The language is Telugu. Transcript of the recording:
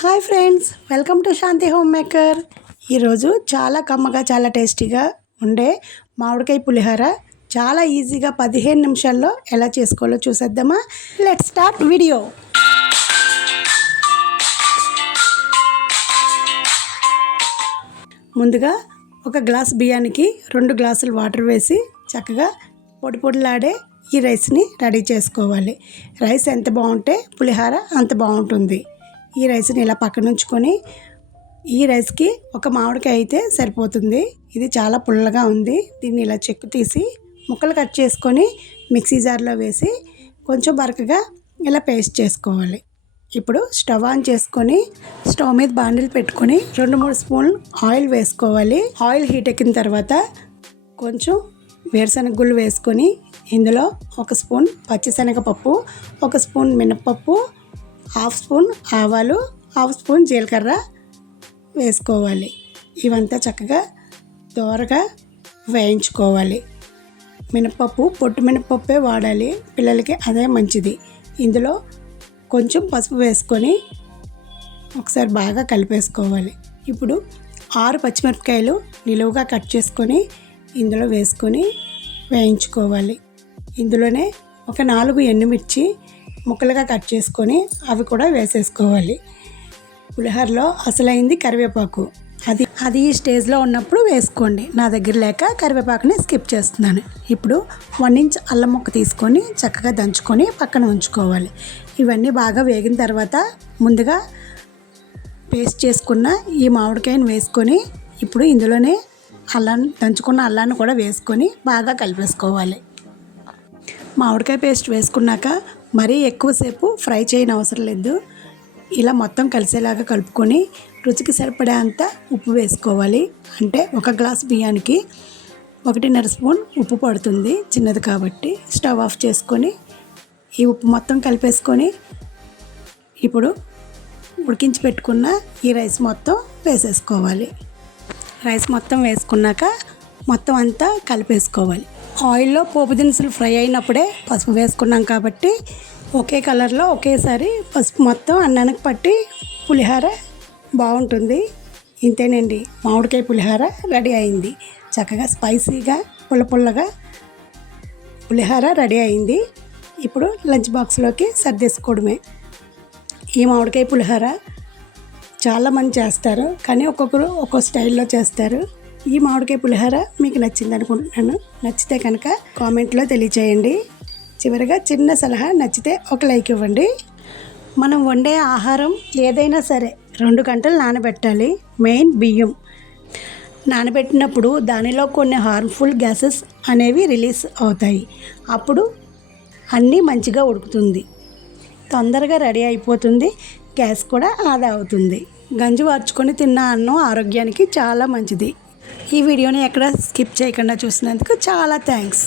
Hi friends welcome to Shanti homemaker ఈరోజు చాలా కమ్మగా చాలా టేస్టీగా ఉండే మామిడికాయ పులిహోర చాలా ఈజీగా పదిహేను నిమిషాల్లో ఎలా చేసుకోవాలో చూసేద్దామా? లెట్ స్టార్ట్ వీడియో ముందుగా ఒక గ్లాస్ బియ్యానికి రెండు గ్లాసులు వాటర్ వేసి చక్కగా పొడి పొడిలాడే ఈ రైస్ని రెడీ చేసుకోవాలి. రైస్ ఎంత బాగుంటే పులిహోర అంత బాగుంటుంది. ఈ రైస్ని ఇలా పక్కన ఉంచుకొని ఈ రైస్కి ఒక మామిడికాయ అయితే సరిపోతుంది. ఇది చాలా పుల్లగా ఉంది. దీన్ని ఇలా చెక్కు తీసి ముక్కలు కట్ చేసుకొని మిక్సీ జార్లో వేసి కొంచెం బరకగా ఇలా పేస్ట్ చేసుకోవాలి. ఇప్పుడు స్టవ్ ఆన్ చేసుకొని స్టవ్ మీద బాండిల్ పెట్టుకొని రెండు మూడు స్పూన్లు ఆయిల్ వేసుకోవాలి. ఆయిల్ హీట్ ఎక్కిన తర్వాత కొంచెం వేరుశనగ గుళ్ళు వేసుకొని ఇందులో ఒక స్పూన్ పచ్చిశనగపప్పు ఒక స్పూన్ మినప్పప్పు హాఫ్ స్పూన్ ఆవాలు హాఫ్ స్పూన్ జీలకర్ర వేసుకోవాలి. ఇవంతా చక్కగా దోరగా వేయించుకోవాలి. మినపప్పు పొట్టు మినపప్పే వాడాలి. పిల్లలకి అదే మంచిది. ఇందులో కొంచెం పసుపు వేసుకొని ఒకసారి బాగా కలిపేసుకోవాలి. ఇప్పుడు ఆరు పచ్చిమిరపకాయలు నిలువుగా కట్ చేసుకొని ఇందులో వేసుకొని వేయించుకోవాలి. ఇందులోనే ఒక నాలుగు ఎండుమిర్చి ముక్కలుగా కట్ చేసుకొని అవి కూడా వేసేసుకోవాలి. పులిహోరలో అసలైంది కరివేపాకు. అది అది ఈ స్టేజ్లో ఉన్నప్పుడు వేసుకోండి. నా దగ్గర లేక కరివేపాకుని స్కిప్ చేస్తున్నాను. ఇప్పుడు వన్ ఇంచ్ అల్లం ముక్క తీసుకొని చక్కగా దంచుకొని పక్కన ఉంచుకోవాలి. ఇవన్నీ బాగా వేగిన తర్వాత ముందుగా పేస్ట్ చేసుకున్న ఈ మామిడికాయను వేసుకొని ఇప్పుడు ఇందులోనే అల్లాన్ని దంచుకున్న అల్లాన్ని కూడా వేసుకొని బాగా కలిపేసుకోవాలి. మామిడికాయ పేస్ట్ వేసుకున్నాక మరీ ఎక్కువసేపు ఫ్రై చేయని అవసరం లేదు. ఇలా మొత్తం కలిసేలాగా కలుపుకొని రుచికి సరిపడే అంత ఉప్పు వేసుకోవాలి. అంటే ఒక గ్లాస్ బియ్యానికి ఒకటిన్నర స్పూన్ ఉప్పు పడుతుంది చిన్నది కాబట్టి. స్టవ్ ఆఫ్ చేసుకొని ఈ ఉప్పు మొత్తం కలిపేసుకొని ఇప్పుడు ఉడికించి పెట్టుకున్న ఈ రైస్ మొత్తం వేసేసుకోవాలి. రైస్ మొత్తం వేసుకున్నాక మొత్తం అంతా కలిపేసుకోవాలి. ఆయిల్లో పోపు దినుసులు ఫ్రై అయినప్పుడే పసుపు వేసుకున్నాం కాబట్టి ఒకే కలర్లో ఒకేసారి పసుపు మొత్తం అన్నానికి పట్టి పులిహోర బాగుంటుంది. ఇంతేనండి. మామిడికాయ పులిహోర రెడీ అయింది. చక్కగా స్పైసీగా పుల్ల పుల్లగా పులిహోర రెడీ అయింది. ఇప్పుడు లంచ్ బాక్స్లోకి సర్దేసుకోవడమే. ఈ మామిడికాయ పులిహోర చాలామంది చేస్తారు. కానీ ఒక్కొక్కరు ఒక్కో స్టైల్లో చేస్తారు. ఈ మామిడికాయ పులిహోర మీకు నచ్చింది అనుకుంటున్నాను. నచ్చితే కనుక కామెంట్లో తెలియచేయండి. చివరిగా చిన్న సలహా నచ్చితే ఒక లైక్ ఇవ్వండి. మనం వండే ఆహారం ఏదైనా సరే రెండు గంటలు నానబెట్టాలి. మెయిన్ బియ్యం. నానబెట్టినప్పుడు దానిలో కొన్ని హార్మ్ఫుల్ గ్యాసెస్ అనేవి రిలీజ్ అవుతాయి. అప్పుడు అన్నీ మంచిగా ఉడుకుతుంది. తొందరగా రెడీ అయిపోతుంది. గ్యాస్ కూడా ఆదా అవుతుంది. గంజి వార్చుకొని తిన్న అన్నం ఆరోగ్యానికి చాలా మంచిది. ఈ వీడియోని ఎక్కడ స్కిప్ చేయకుండా చూసినందుకు చాలా థ్యాంక్స్.